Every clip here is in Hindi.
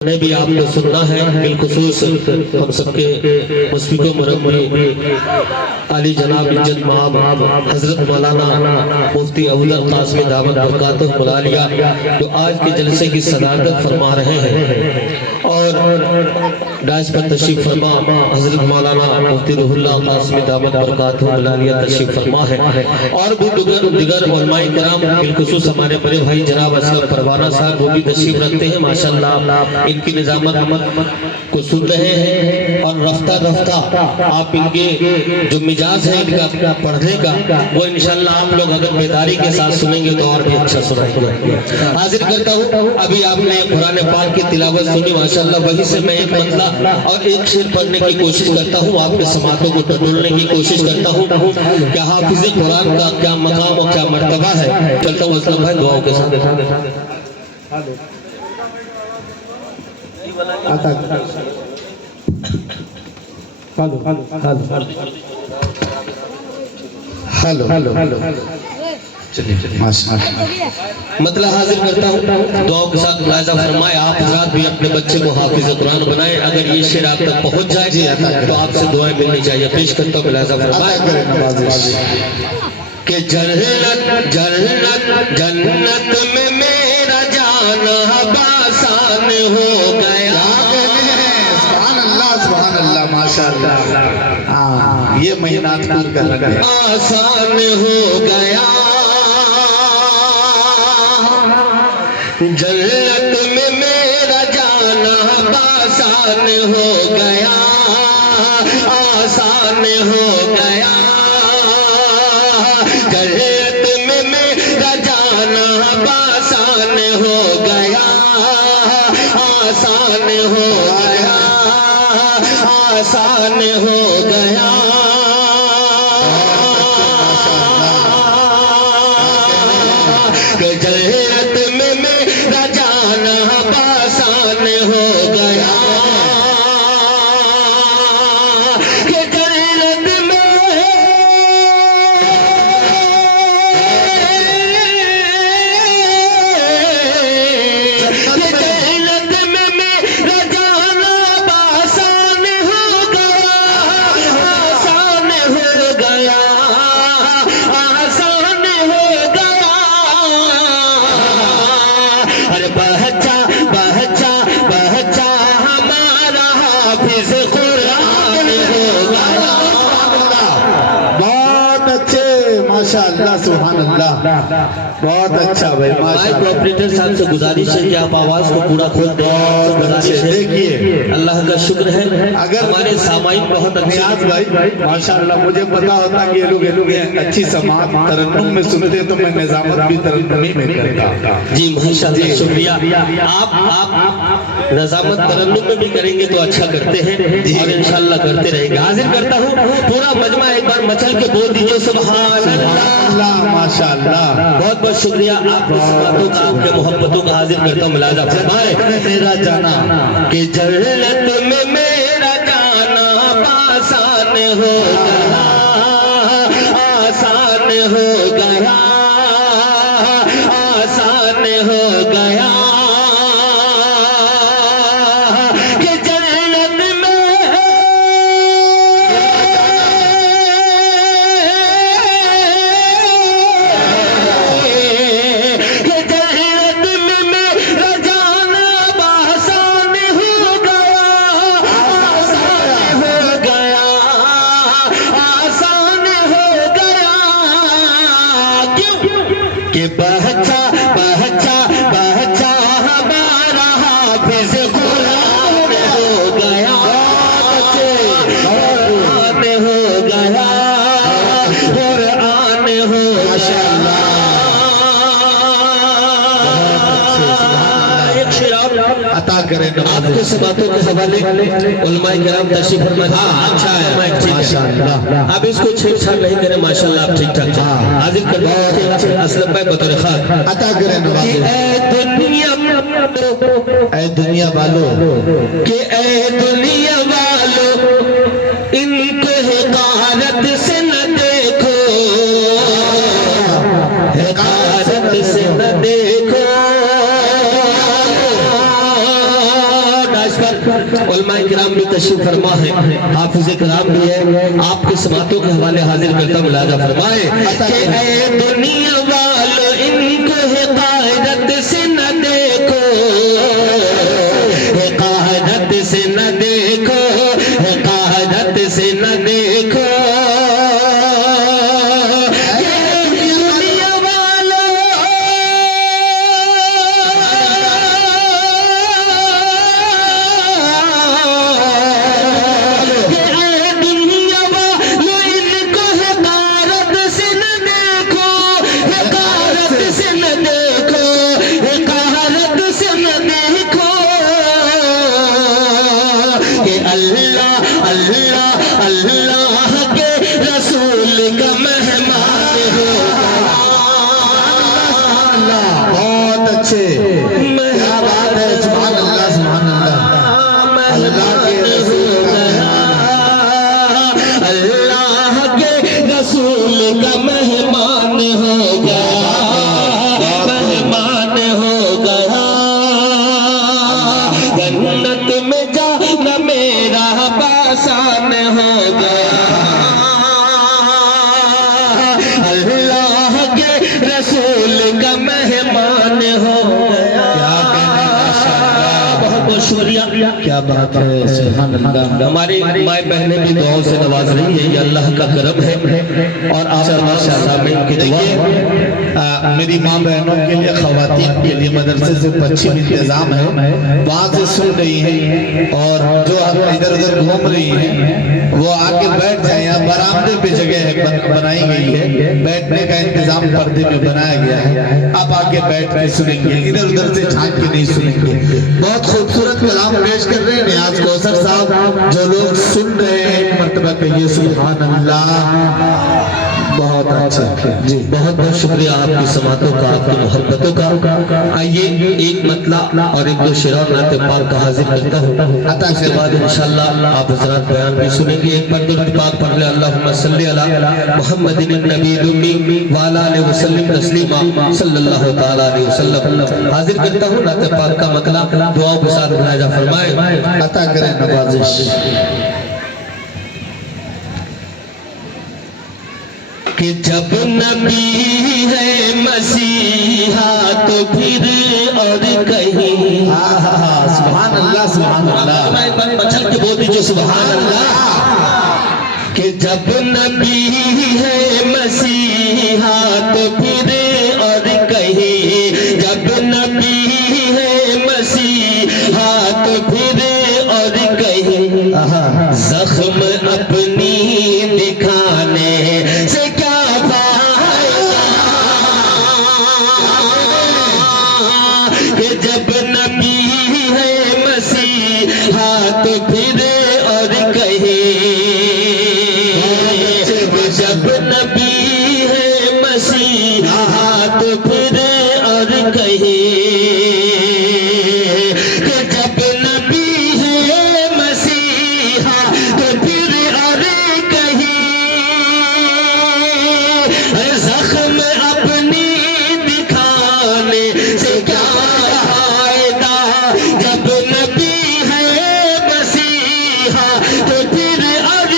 ने भी आपको सुनना है। बिलखुसूस हम सबके मुस्फिको मुरब्बी अली जनाब इज्जत महाब हजरत मौलाना मुफ्ती अबूल कासिम दावत बरकातुहु मुलालिया जो आज के जलसे की सदाकत फरमा रहे हैं और डाइस पर तशरीफ फरमा हजरत मौलाना मुफ्ती रूहुल्लाह कासिम दावत बरकातुहु मुलालिया तशरीफ फरमा है और भी दिगर उलमाए किराम बिलखुसूस हमारे बड़े भाई जनाब असलम परवाना साहब वो भी तशरीफ रखते हैं। माशाअल्लाह इनकी निजामत को सुन रहे हैं और रफ्ता रफ्ता आप इनके जो मिजाज है इनका पढ़ने का वो इंशाल्लाह आप लोग अगर बेदारी के साथ सुनेंगे तो और भी अच्छा सुनाएंगे। हाजिर करता हूँ अभी आपने कुरान पाक की तिलावत सुनी माशाल्लाह, वही से मैं एक मतला और एक शेर पढ़ने की कोशिश करता हूँ, आपके समातों को टटोलने की कोशिश करता हूँ कि हाफिज कुरान का क्या मकाम और क्या मर्तबा है। चलता हूँ असलम भाई दुआओं के साथ। हेलो हेलो हेलो मतलब हाजिर करता हूँ दुआओं के साथ मुलाहिजा फरमाए। आप हज़रात भी अपने बच्चे को हाफिज कुरान बनाए। अगर ये शेर आप तक पहुँच जाए तो आपसे दुआएं मिलनी चाहिए। पेश करता हूँ मुलाहिजा फरमाए कि जन्नत जन्नत जन्नत में मेरा जाना आसान हो गया। सुभान अल्लाह माशाअल्लाह। हाँ ये मेहनत पूरी कर रहे हैं। आसान हो गया जन्नत में मेरा जाना आसान हो गया, आसान हो गया जन्नत में मेरा जाना आसान हो गया, आसान हो गया, आसान हो गया। जन्नत में मेरा जाना आसान हो गया, कि जन्नत में मेरा जाना आसान हो गया, आसान हो गया, आसान हो गया। अरे बच्चा बच्चा बच्चा हमारा हाफिज कुरान हो गया। बहुत अच्छे माशाअल्लाह सुभान अल्लाह, बहुत अच्छा भाई माइक ऑपरेटर साहब से गुजारिश है कि आप आवाज को पूरा खोल दें। गुजारिश है, देखिए अल्लाह का शुक्र है अगर हमारे सामाइन बहुत अच्छे नियाज भाई माशाअल्लाह मुझे पता होता कि ये लोग अच्छी समात तरन्नुम में सुनते तो मैं निजामत भी तरन्नुम में करता। जी माशाअल्लाह शुक्रिया। आप नजामत तरन्नुम में भी करेंगे तो अच्छा करते हैं और इंशाअल्लाह करते रहेंगे। हाजिर करता हूँ पूरा मजमा एक बार मचल के बोल दीजिए सुभान अल्लाह माशाअल्लाह। बहुत बहुत शुक्रिया आपकी समातों का, आपके मोहब्बतों का। हाजिर करता हूँ मुलाहिजा फरमाए मेरा जाना कि जन्नत में मेरा जाना आसान हो गया, आसान हो गया, आसान हो गया कि जन्नत में मेरा जाना आसान हो गया, आसान हो गया, आसान हो गया। क्यों कि बच्चा बच्चा बच्चा हमारा हाफिज कुरान हो गया, कुरान हो गया, कुरान हो गया। एक शेर और अता करें आपके से बातों के हवाले उलमाए किराम तशरीफ फरमाए। हाँ अच्छा है माशाअल्लाह। अब इसको छेड़छाड़ नहीं करें माशाअल्लाह, आप ठीक ठाक हाजिर कर बहुत असलम भाई बतौर खास अता करें ऐ दुनिया वालों कि ऐ दुनिया वालों इनको हकारत से न देखो, हकारत से न देखो। उलमाए किराम भी तशरीफ फरमा है, हाफिज़ किराम भी है। आपके समातों के हवाले हाजिर करता मुलाजा फरमाए कि ऐ दुनिया वालों इनको हिदायत से न देखो, हिदायत से न देखो, हिदायत से न देखो। क्या बात है, सुभान अल्लाह, सुभान अल्लाह। अल्लाह के रसूल का मेहमान हो गया, मेहमान हो गया। जन्नत में जाना मेरा आसान हो गया। अल्लाह के रसूल का मेहमान हो गया। बहुत बहुत शुक्रिया। क्या बात है, सुभान अल्लाह। हमारी माए बहनें भी दुआओं से नवाज रही है, ये अल्लाह का करम है। और आप माशाअल्लाह में इनकी दुआ। मेरी माँ बहनों के लिए, खवातीन के लिए मदरसे से पश्चिम इंतजाम है, वहाँ से सुन रही हैं और जो इधर उधर घूम रही हैं वो आके बैठ जाए। यहाँ बरामदे पे जगह है बनाई गई है, बैठने का इंतजाम पर्दे में बनाया गया है। आप आके बैठ के सुनेंगे, इधर उधर से झांक के नहीं सुनेंगे। बहुत खूबसूरत कलाम पेश कर रहे हैं नियाज कौसर साहब। जो लोग सुन रहे हैं एक मर्तबा कहिए सुभान अल्लाह। बहुत अच्छा जी, बहुत बहुत शुक्रिया आपकी समातों का, आपकी मोहब्बतों का। आइए एक मतला और एक दो शेरा नाते पाक का हाजिर करता हूँ। उसके बाद इंशाअल्लाह आप हज़रात बयान भी सुनेंगे। एक पर दुरूद पाक पढ़ ले, अल्लाहुम्मा सल्ली अला मुहम्मदिन नबील उम्मी व अला आलिहि वसल्लम तस्लीमा सल्लल्लाहु तआला अलैहि वसल्लम। हाजिर करता हूँ नाते पाक का मतला, दुआओं के साथ मुनाजा फरमाए, अता करें नवाजिश। कि जब नबी है मसीहा तो फिर और कहीं। सुभान अल्लाह, सुभान अल्लाह। बचल के बोल दीजिए सुभान अल्लाह। कि जब नबी है मसीहा तो फिर और कहीं, जब नबी है मसीहा तो फिर और कहीं। जख्म अपनी दिखाने से जब नबी है मसीहा तो फिर और कहीं, जब नबी है मसीहा तो फिर और कहीं। जब नबी है मसीहा तो फिर और कहीं। जख्म अपनी दिखाने से क्या जब नबी है मसीहा तो फिर और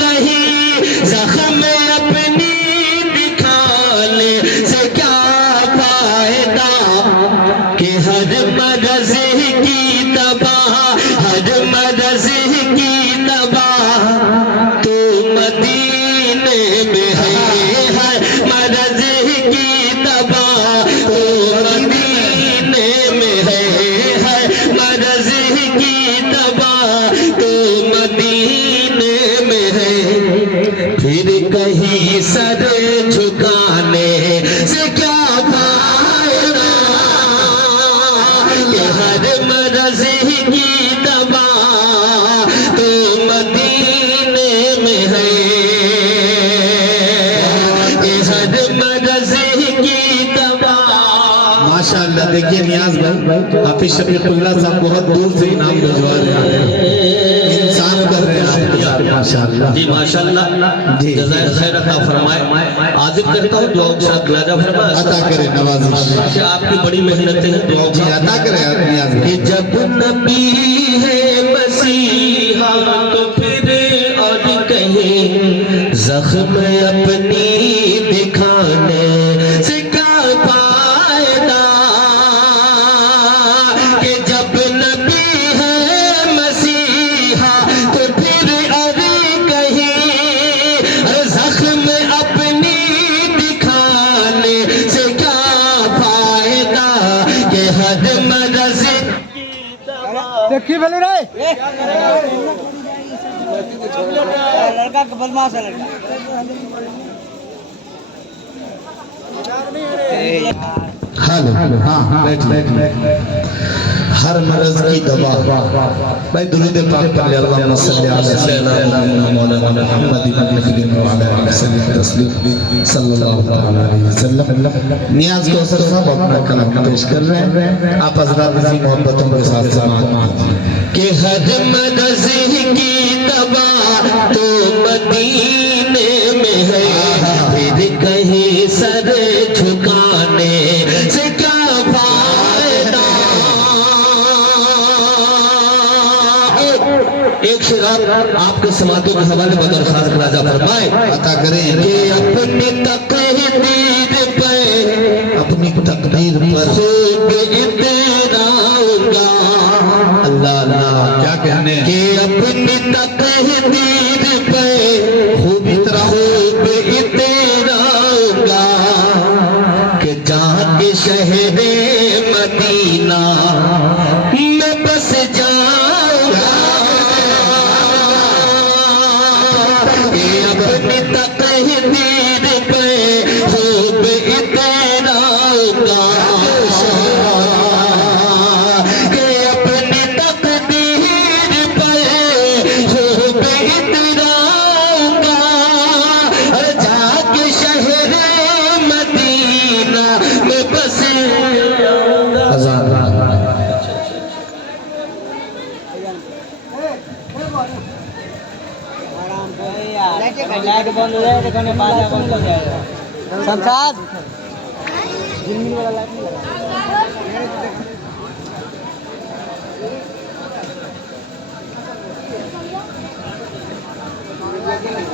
कहीं। जख्म अपनी दिखाने से क्या फायदा कि हर मरज़ की तबाह, हर मरज़ की तबाह तो मदीने में है। हर मरज़ की तबाह तो मदीने में है। मरज़ की तबाह तो मदीने में है। फिर कहीं सर झुकाने से क्या फायदा कि हर मरज़ की तबाह तो मदीने में है। हर मरज़ की तबाह। माशाअल्लाह। देखिए नियाज भाई, हाफिज शफीकुल्लाह साहब बहुत दूर से इनाम भिजवा रहे हैं, इंसान कर रहे हैं आपके साथ। माशाअल्लाह जी, माशाअल्लाह जी, जज़ाए खैर अता फरमाए। आजिब करता हूँ दुआओं के साथ मुनाजा फरमाए, अता करें नवाजिश। आपकी बड़ी मेहनतें हैं, दुआओं जी अता करें नियाज भाई। जब नबी है देखी बोलो रे लड़का का बदमाश है लड़का हेलो हाँ बैठ हर मर्ज की दवा भाई दुरूद पाक पर अल्लाहुम्मा सल्ली अला सय्यिदना मौलाना मुहम्मद नबी व अला आलिहि सल्लल्लाहु अलैहि वसल्लम। नियाज को असर साहब अपना कलाम पेश कर रहे हैं, आप हजरात की मोहब्बतों के साथ समाअत कि हर मर्ज की दवा तो मदीने में है, फिर कहीं सर झुकाने से क्या फायदा। एक शेर आपके समातों के हवाले बदर खास राजा फरमाए अता करें कि अपनी तकदीर पे अपनी तकदीर पर खूब इतराऊंगा। अल्लाह अल्लाह क्या कहने कि अपनी तकदीर पे खूब इतराऊंगा कि जाके शहरे मदीना में बस जाऊंगा। कि अपनी तकदीर पे खूब इतराऊंगा। कि अपनी तकदीर पे खूब इतराऊंगा। और जाके शहरे मदीना में बस अज़ान आराम से यार लाइट बंद हो जाए तो कहने बाजा बंद हो जाएगा संसाद जिंदगी वाला लाइट नहीं लगा